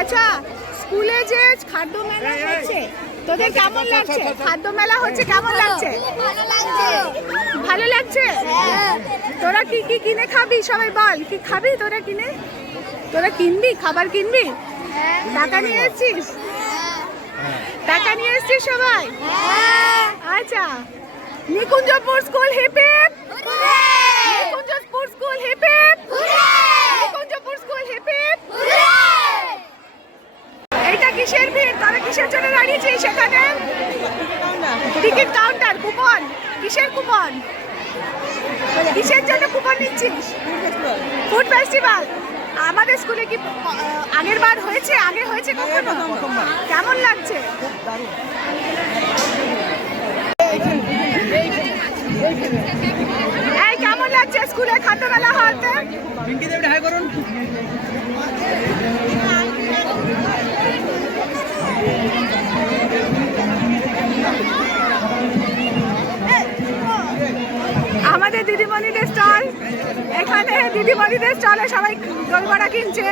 আচ্ছা, স্কুলে যে খাদ্য মেলা হচ্ছে তোদের কেমন লাগছে? খাদ্য মেলা হচ্ছে কেমন লাগছে? ভালো লাগছে। তোরা কি কি কিনে খাবি সবাই বল, কি খাবি তোরা কিনে? তোরা কিনবি, খাবার কিনবি? টাকা নিয়ে এসেছিস? টাকা নিয়ে এসেছিস সবাই? আচ্ছা, Nikunjapur school hip hip, Nikunjapur school hip hip, Nikunjapur school hip hip. এইটা কিসের ভিড়? তোরা কিসের জন্য দাঁড়িয়েছিস সেখানে? Ticket counter. কুপন? কিসের কুপন? কিসের জন্য কুপন নিচ্ছিস? Food festival. আমাদের স্কুলে কি আগের বার হয়েছে? আগে হয়েছে কখনো? কেমন লাগছে? এই কেমন লাগছে স্কুলে খাদ্য মেলা হতে? আমাদের দিদিমণিদের স্টল, এখানে দিদিমণিদের স্টলে সবাই দই বড়া কিনছে।